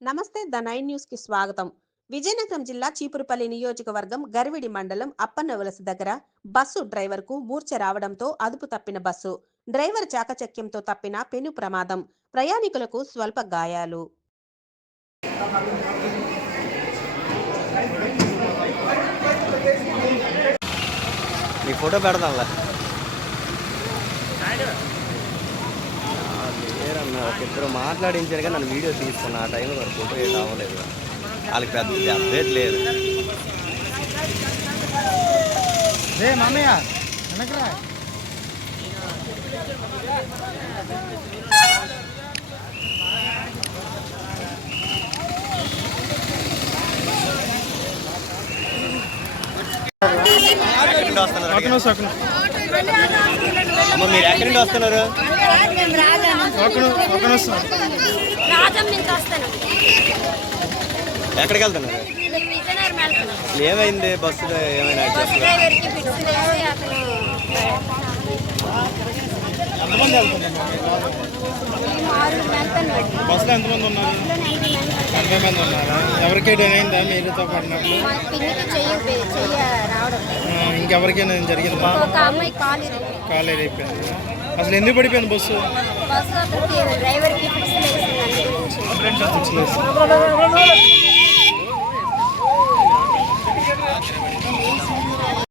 నమస్తే the nine news కి స్వాగతం. విజయనగరం జిల్లా చీపురుపల్లి నియోజకవర్గం గరివిడి మండలం అప్పన్నవలస దగ్గర బస్సు డ్రైవర్ కు మూర్ఛ రావడంతో అదుపు తప్పిన బస్సు డ్రైవర్ చాకచక్యంతో తప్పిన పెను ప్రమాదం, ప్రయాణికులకు స్వల్ప గాయాలు. నీ ఫోటో పెడదాంలా లేరన్నా, ఒక ఇద్దరు మాట్లాడించారు కానీ నన్ను వీడియో తీసుకున్నా. ఆ టైంలో మరి ఫోటో ఏం అవ్వలేదు, వాళ్ళకి పెద్ద అప్డేట్ లేదు. అమ్మ మీరు ఎక్కడి నుండి వస్తున్నారు? ఎక్కడికి వెళ్తున్నారు? ఏమైంది బస్సులో? ఏమైనా బస్సులో ఎంతమంది ఉన్నారు? 80 మంది ఉన్నారా? ఎవరికైనా అయిందా మీరుతో పడినప్పుడు? ఇంకెవరికైనా జరిగింది? కాలు అయిపోయింది. అసలు ఎందుకు పడిపోయింది బస్సు? డ్రైవర్